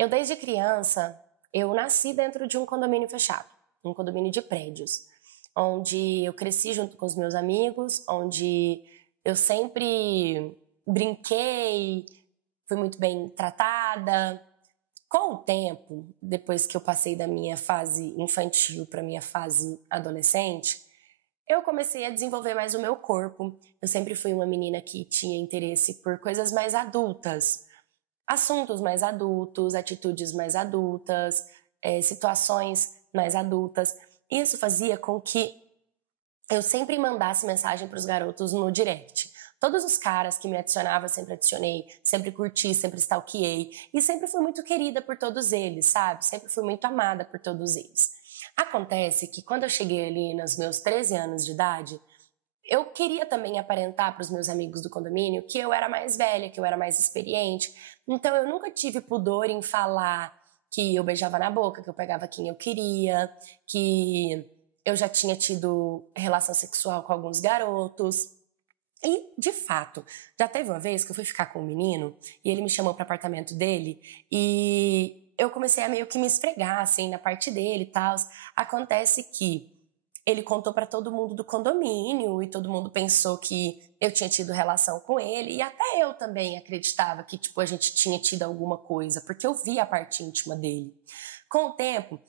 Eu, desde criança, eu nasci dentro de um condomínio fechado, um condomínio de prédios, onde eu cresci junto com os meus amigos, onde eu sempre brinquei, fui muito bem tratada. Com o tempo, depois que eu passei da minha fase infantil para a minha fase adolescente, eu comecei a desenvolver mais o meu corpo. Eu sempre fui uma menina que tinha interesse por coisas mais adultas, assuntos mais adultos, atitudes mais adultas, situações mais adultas. Isso fazia com que eu sempre mandasse mensagem para os garotos no direct. Todos os caras que me adicionavam, eu sempre adicionei, sempre curti, sempre stalkeei. E sempre fui muito querida por todos eles, sabe? Sempre fui muito amada por todos eles. Acontece que quando eu cheguei ali nos meus 13 anos de idade, eu queria também aparentar para os meus amigos do condomínio que eu era mais velha, que eu era mais experiente. Então eu nunca tive pudor em falar que eu beijava na boca, que eu pegava quem eu queria, que eu já tinha tido relação sexual com alguns garotos. E, de fato, já teve uma vez que eu fui ficar com um menino e ele me chamou para o apartamento dele e eu comecei a meio que me esfregar, assim, na parte dele e tal. Acontece que ele contou para todo mundo do condomínio e todo mundo pensou que eu tinha tido relação com ele e até eu também acreditava que, tipo, a gente tinha tido alguma coisa, porque eu via a parte íntima dele. Com o tempo,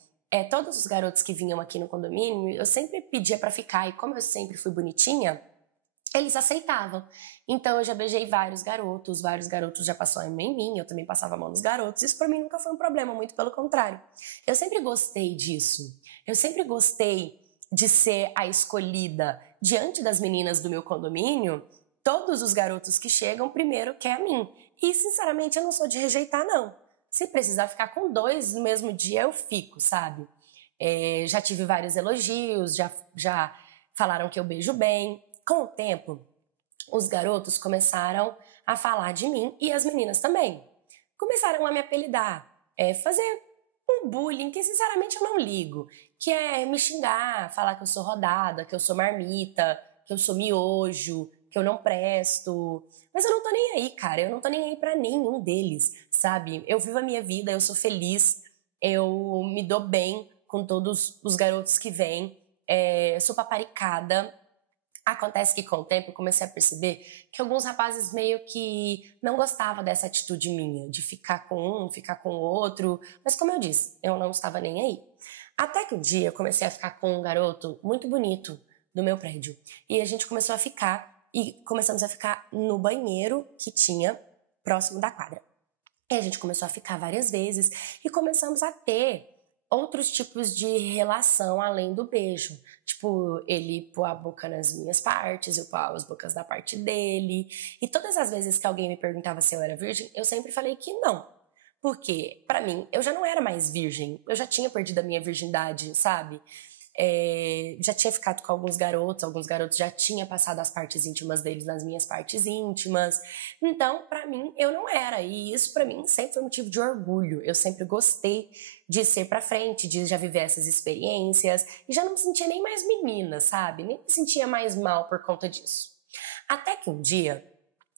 todos os garotos que vinham aqui no condomínio, eu sempre pedia para ficar e como eu sempre fui bonitinha, eles aceitavam. Então eu já beijei vários garotos já passaram em mim, eu também passava a mão nos garotos. Isso pra mim nunca foi um problema, muito pelo contrário. Eu sempre gostei disso. Eu sempre gostei de ser a escolhida. Diante das meninas do meu condomínio, todos os garotos que chegam primeiro quer a mim. E sinceramente eu não sou de rejeitar, não. Se precisar ficar com 2 no mesmo dia, eu fico, sabe? Já tive vários elogios, já falaram que eu beijo bem. Com o tempo, os garotos começaram a falar de mim e as meninas também. Começaram a me apelidar, fazer um bullying que sinceramente eu não ligo, que é me xingar, falar que eu sou rodada, que eu sou marmita, que eu sou miojo, que eu não presto. Mas eu não tô nem aí, cara, eu não tô nem aí pra nenhum deles, sabe? Eu vivo a minha vida, eu sou feliz, eu me dou bem com todos os garotos que vêm, eu sou paparicada. Acontece que com o tempo eu comecei a perceber que alguns rapazes meio que não gostavam dessa atitude minha, de ficar com um, ficar com o outro, mas como eu disse, eu não estava nem aí. Até que um dia eu comecei a ficar com um garoto muito bonito do meu prédio. E a gente começou a ficar, e começamos a ficar no banheiro que tinha próximo da quadra. E a gente começou a ficar várias vezes e começamos a ter outros tipos de relação além do beijo. Tipo, ele pôr a boca nas minhas partes, eu pôr as bocas da parte dele. E todas as vezes que alguém me perguntava se eu era virgem, eu sempre falei que não. Porque, pra mim, eu já não era mais virgem. Eu já tinha perdido a minha virgindade, sabe? Já tinha ficado com alguns garotos já tinha passado as partes íntimas deles nas minhas partes íntimas. Então, pra mim, eu não era. E isso pra mim sempre foi motivo de orgulho. Eu sempre gostei de ser pra frente, de já viver essas experiências. E já não me sentia nem mais menina, sabe? Nem me sentia mais mal por conta disso. Até que um dia,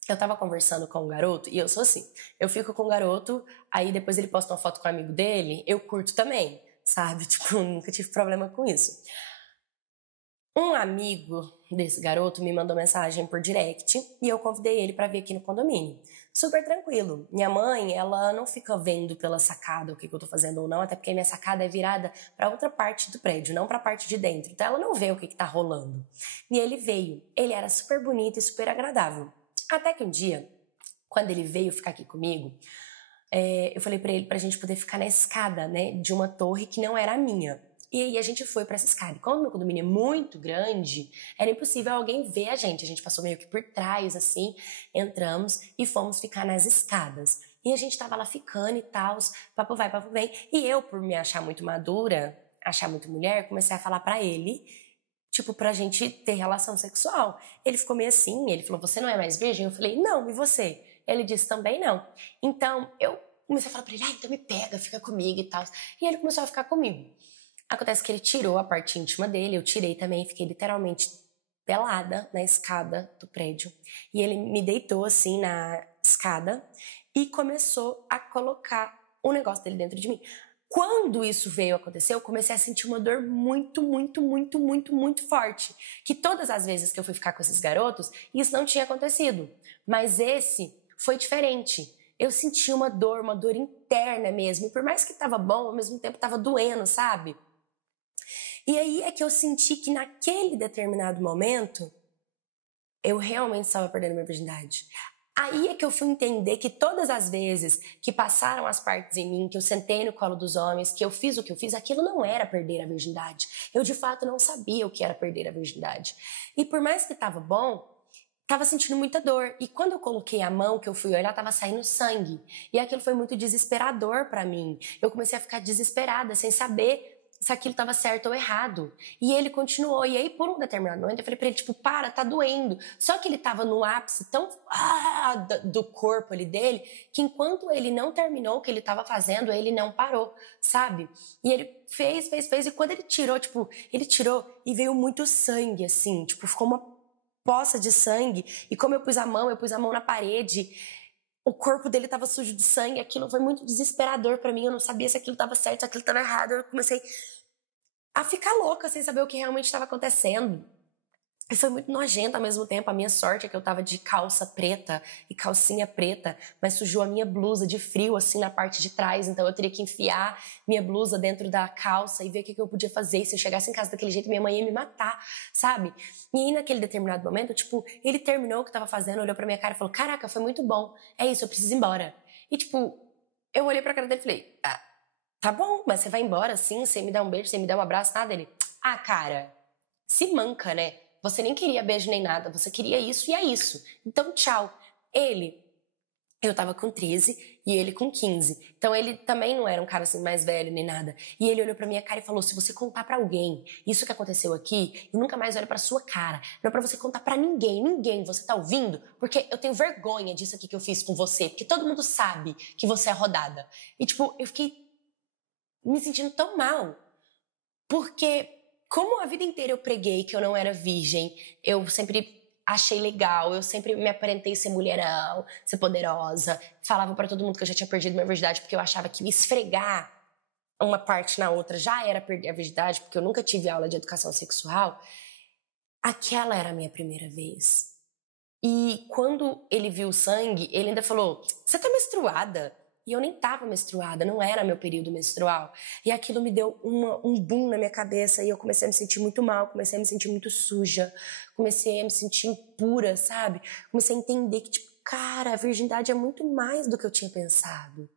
eu tava conversando com um garoto, e eu sou assim, eu fico com o garoto, aí depois ele posta uma foto com um amigo dele, eu curto também, sabe? Tipo, nunca tive problema com isso. Um amigo desse garoto me mandou mensagem por direct e eu convidei ele pra vir aqui no condomínio. Super tranquilo. Minha mãe, ela não fica vendo pela sacada o que eu tô fazendo ou não, até porque minha sacada é virada pra outra parte do prédio, não pra parte de dentro. Então ela não vê o que tá rolando. E ele veio. Ele era super bonito e super agradável. Até que um dia, quando ele veio ficar aqui comigo, eu falei pra ele pra gente poder ficar na escada, né, de uma torre que não era a minha. E aí a gente foi pra essa escada. E como o meu condomínio é muito grande, era impossível alguém ver a gente. A gente passou meio que por trás, assim, entramos e fomos ficar nas escadas. E a gente tava lá ficando e tal, papo vai, papo vem. E eu, por me achar muito madura, achar muito mulher, comecei a falar pra ele, tipo, pra gente ter relação sexual. Ele ficou meio assim, ele falou, você não é mais virgem? Eu falei, não, e você? Ele disse, também não. Então, eu comecei a falar pra ele, então me pega, fica comigo e tal. E ele começou a ficar comigo. Acontece que ele tirou a parte íntima dele, eu tirei também, fiquei literalmente pelada na escada do prédio. E ele me deitou assim na escada e começou a colocar um negócio dele dentro de mim. Quando isso veio acontecer, eu comecei a sentir uma dor muito, muito, muito, muito, muito forte. Que todas as vezes que eu fui ficar com esses garotos, isso não tinha acontecido. Mas esse foi diferente. Eu senti uma dor interna mesmo. E por mais que tava bom, ao mesmo tempo tava doendo, sabe? E aí é que eu senti que naquele determinado momento, eu realmente estava perdendo minha virgindade. Aí é que eu fui entender que todas as vezes que passaram as partes em mim, que eu sentei no colo dos homens, que eu fiz o que eu fiz, aquilo não era perder a virgindade. Eu, de fato, não sabia o que era perder a virgindade. E por mais que estava bom, estava sentindo muita dor. E quando eu coloquei a mão, que eu fui olhar, estava saindo sangue. E aquilo foi muito desesperador para mim. Eu comecei a ficar desesperada, sem saber se aquilo estava certo ou errado. E ele continuou. E aí, por um determinado momento, eu falei pra ele, tipo, para, tá doendo. Só que ele tava no ápice tão do corpo ali dele, que enquanto ele não terminou o que ele tava fazendo, ele não parou, sabe? E ele fez. E quando ele tirou, tipo, ele tirou e veio muito sangue, assim. Tipo, ficou uma poça de sangue. E como eu pus a mão na parede. O corpo dele tava sujo de sangue, aquilo foi muito desesperador pra mim, eu não sabia se aquilo tava certo, se aquilo tava errado, eu comecei a ficar louca sem saber o que realmente estava acontecendo. E foi muito nojento ao mesmo tempo. A minha sorte é que eu tava de calça preta e calcinha preta, mas sujou a minha blusa de frio, assim, na parte de trás. Então eu teria que enfiar minha blusa dentro da calça e ver o que eu podia fazer. E se eu chegasse em casa daquele jeito, minha mãe ia me matar, sabe? E aí, naquele determinado momento, tipo, ele terminou o que tava fazendo, olhou pra minha cara e falou, caraca, foi muito bom. É isso, eu preciso ir embora. E, tipo, eu olhei pra cara dele e falei, tá bom, mas você vai embora assim, você me dá um beijo, você me dá um abraço, nada? Ele, cara, se manca, né? Você nem queria beijo nem nada, você queria isso e é isso. Então, tchau. Eu tava com 13 e ele com 15. Então, ele também não era um cara assim mais velho nem nada. E ele olhou pra minha cara e falou, se você contar pra alguém isso que aconteceu aqui, eu nunca mais olho pra sua cara. Não é pra você contar pra ninguém, você tá ouvindo? Porque eu tenho vergonha disso aqui que eu fiz com você, porque todo mundo sabe que você é rodada. E, tipo, eu fiquei me sentindo tão mal, porque como a vida inteira eu preguei que eu não era virgem, eu sempre achei legal, eu sempre me aparentei ser mulherão, ser poderosa, falava pra todo mundo que eu já tinha perdido minha virgindade porque eu achava que me esfregar uma parte na outra já era perder a virgindade, porque eu nunca tive aula de educação sexual. Aquela era a minha primeira vez. E quando ele viu o sangue, ele ainda falou, você tá menstruada? E eu nem tava menstruada, não era meu período menstrual. E aquilo me deu um boom na minha cabeça e eu comecei a me sentir muito mal, comecei a me sentir muito suja, comecei a me sentir impura, sabe? Comecei a entender que, tipo, cara, a virgindade é muito mais do que eu tinha pensado.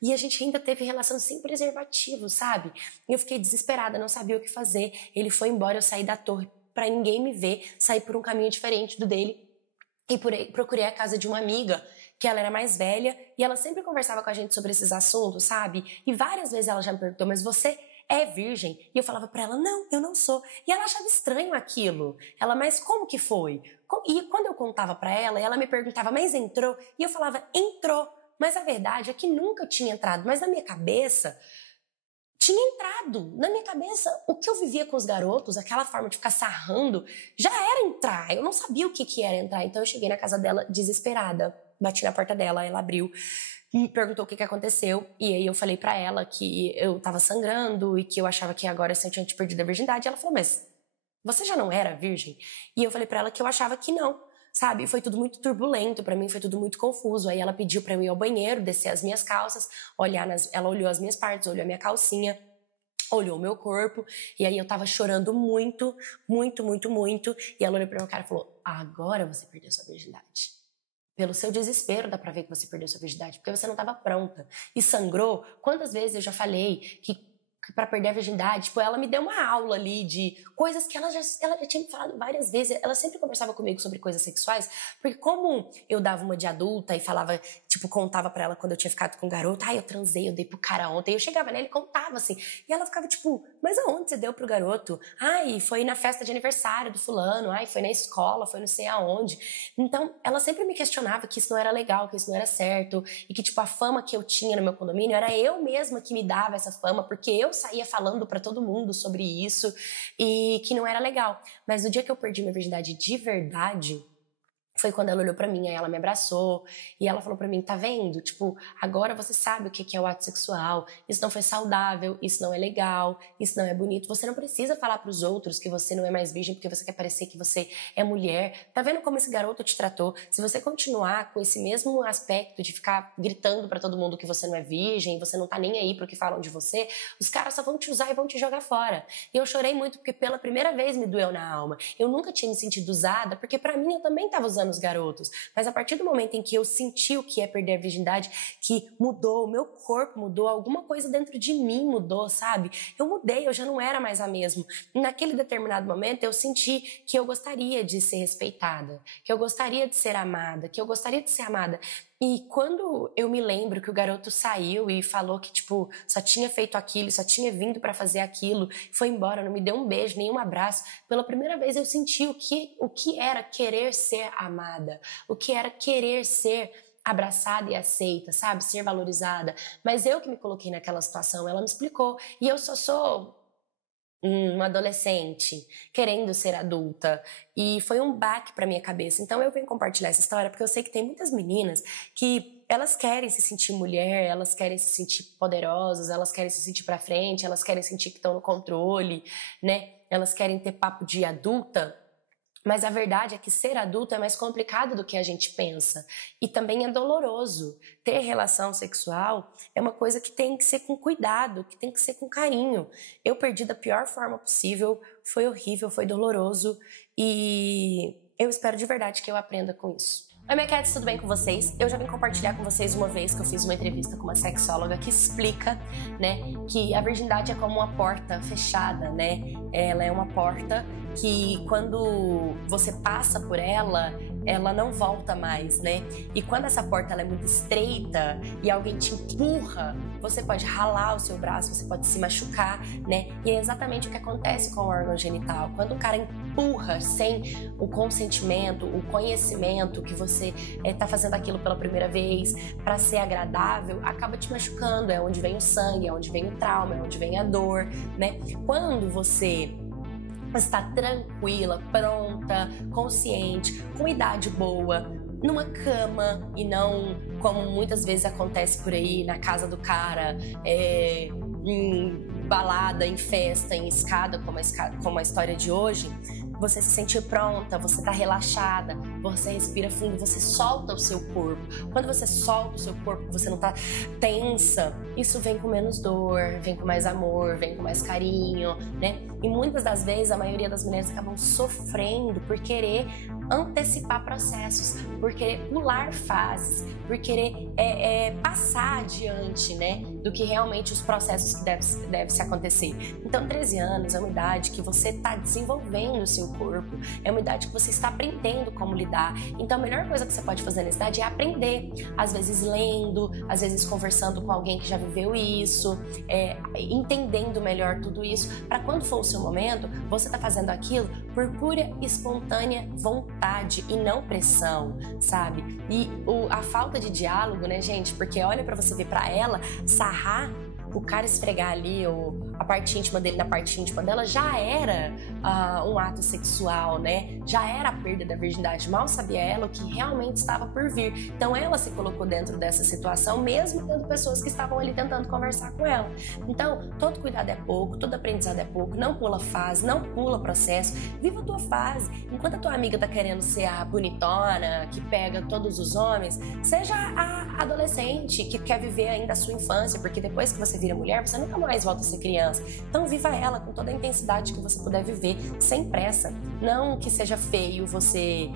E a gente ainda teve relação sem preservativo, sabe? E eu fiquei desesperada, não sabia o que fazer. Ele foi embora, eu saí da torre pra ninguém me ver, saí por um caminho diferente do dele e procurei a casa de uma amiga que ela era mais velha e ela sempre conversava com a gente sobre esses assuntos, sabe? E várias vezes ela já me perguntou, mas você é virgem? E eu falava pra ela, não, eu não sou. E ela achava estranho aquilo. Ela, mas como que foi? E quando eu contava pra ela, ela me perguntava, mas entrou? E eu falava, entrou. Mas a verdade é que nunca tinha entrado. Mas na minha cabeça, tinha entrado. Na minha cabeça, o que eu vivia com os garotos, aquela forma de ficar sarrando, já era entrar. Eu não sabia o que era entrar. Então eu cheguei na casa dela desesperada. Bati na porta dela, ela abriu, me perguntou o que aconteceu. E aí eu falei pra ela que eu tava sangrando e que eu achava que agora eu tinha perdido a virgindade. Ela falou, mas você já não era virgem? E eu falei pra ela que eu achava que não, sabe? E foi tudo muito turbulento pra mim, foi tudo muito confuso. Aí ela pediu pra eu ir ao banheiro, descer as minhas calças, ela olhou as minhas partes, olhou a minha calcinha, olhou o meu corpo, e aí eu tava chorando muito, muito, muito, muito. E ela olhou pra minha cara e falou, agora você perdeu sua virgindade. Pelo seu desespero dá pra ver que você perdeu sua virgindade, porque você não estava pronta. E sangrou. Quantas vezes eu já falei que pra perder a virgindade, tipo, ela me deu uma aula ali de coisas que ela já tinha me falado várias vezes. Ela sempre conversava comigo sobre coisas sexuais, porque como eu dava uma de adulta e falava, tipo, contava pra ela quando eu tinha ficado com um garoto, eu transei, eu dei pro cara ontem. Eu chegava nela e contava assim. E ela ficava tipo, mas aonde você deu pro garoto? Foi na festa de aniversário do fulano, foi na escola, foi não sei aonde. Então, ela sempre me questionava que isso não era legal, que isso não era certo, e que, tipo, a fama que eu tinha no meu condomínio era eu mesma que me dava essa fama, porque eu saía falando pra todo mundo sobre isso e que não era legal. Mas no dia que eu perdi minha virgindade de verdade, Foi quando ela olhou pra mim, aí ela me abraçou e ela falou pra mim, tá vendo? Tipo, agora você sabe o que é o ato sexual, isso não foi saudável, isso não é legal, isso não é bonito. Você não precisa falar pros outros que você não é mais virgem porque você quer parecer que você é mulher. Tá vendo como esse garoto te tratou? Se você continuar com esse mesmo aspecto de ficar gritando pra todo mundo que você não é virgem, você não tá nem aí pro que falam de você, os caras só vão te usar e vão te jogar fora. E eu chorei muito porque pela primeira vez me doeu na alma. Eu nunca tinha me sentido usada porque pra mim eu também tava usando os garotos, mas a partir do momento em que eu senti o que é perder a virgindade, que mudou, o meu corpo mudou, alguma coisa dentro de mim mudou, sabe? Eu mudei, eu já não era mais a mesma. E naquele determinado momento eu senti que eu gostaria de ser respeitada, que eu gostaria de ser amada, que eu gostaria de ser amada. E quando eu me lembro que o garoto saiu e falou que, tipo, só tinha feito aquilo, só tinha vindo pra fazer aquilo, foi embora, não me deu um beijo, nem um abraço, pela primeira vez eu senti o que era querer ser amada, o que era querer ser abraçada e aceita, sabe? Ser valorizada. Mas eu que me coloquei naquela situação, ela me explicou. E eu só sou uma adolescente querendo ser adulta e foi um baque pra minha cabeça. Então eu venho compartilhar essa história porque eu sei que tem muitas meninas que elas querem se sentir mulher, elas querem se sentir poderosas, elas querem se sentir pra frente, elas querem sentir que estão no controle, né? Elas querem ter papo de adulta. Mas a verdade é que ser adulto é mais complicado do que a gente pensa. E também é doloroso. Ter relação sexual é uma coisa que tem que ser com cuidado, que tem que ser com carinho. Eu perdi da pior forma possível, foi horrível, foi doloroso. E eu espero de verdade que eu aprenda com isso. Oi, minha cats, tudo bem com vocês? Eu já vim compartilhar com vocês uma vez que eu fiz uma entrevista com uma sexóloga que explica, né, que a virgindade é como uma porta fechada, né? Ela é uma porta que quando você passa por ela, ela não volta mais, né? E quando essa porta ela é muito estreita e alguém te empurra, você pode ralar o seu braço, você pode se machucar, né? E é exatamente o que acontece com o órgão genital. Quando o cara empurra sem o consentimento, o conhecimento que você tá fazendo aquilo pela primeira vez para ser agradável, acaba te machucando. É onde vem o sangue, é onde vem o trauma, é onde vem a dor, né? Quando você está tranquila, pronta, consciente, com idade boa, numa cama e não como muitas vezes acontece por aí na casa do cara, em balada, em festa, em escada, como a história de hoje. Você se sentir pronta, você tá relaxada, você respira fundo, você solta o seu corpo. Quando você solta o seu corpo, você não tá tensa, isso vem com menos dor, vem com mais amor, vem com mais carinho, né? E muitas das vezes, a maioria das mulheres acabam sofrendo por querer antecipar processos, por querer pular fases, por querer passar adiante, né, do que realmente os processos que deve se acontecer. Então, 13 anos é uma idade que você está desenvolvendo o seu corpo, é uma idade que você está aprendendo como lidar. Então, a melhor coisa que você pode fazer nessa idade é aprender, às vezes lendo, às vezes conversando com alguém que já viveu isso, entendendo melhor tudo isso, para quando for o seu momento, você tá fazendo aquilo por pura e espontânea vontade e não pressão, sabe? E a falta de diálogo, né, gente? Porque olha pra você ver, pra ela sarrar, o cara esfregar ali a parte íntima dele na parte íntima dela já era um ato sexual, né? Já era a perda da virgindade. Mal sabia ela o que realmente estava por vir. Então ela se colocou dentro dessa situação, mesmo tendo pessoas que estavam ali tentando conversar com ela. Então, todo cuidado é pouco, todo aprendizado é pouco. Não pula fase, não pula processo. Viva a tua fase. Enquanto a tua amiga tá querendo ser a bonitona, que pega todos os homens, seja a adolescente que quer viver ainda a sua infância, porque depois que você vira mulher, você nunca mais volta a ser criança. Então viva ela com toda a intensidade que você puder viver, sem pressa. Não que seja feio você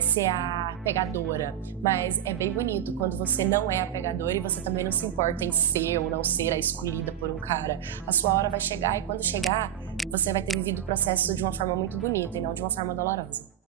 ser a pegadora, mas é bem bonito quando você não é a pegadora e você também não se importa em ser ou não ser a escolhida por um cara. A sua hora vai chegar e quando chegar, você vai ter vivido o processo de uma forma muito bonita e não de uma forma dolorosa.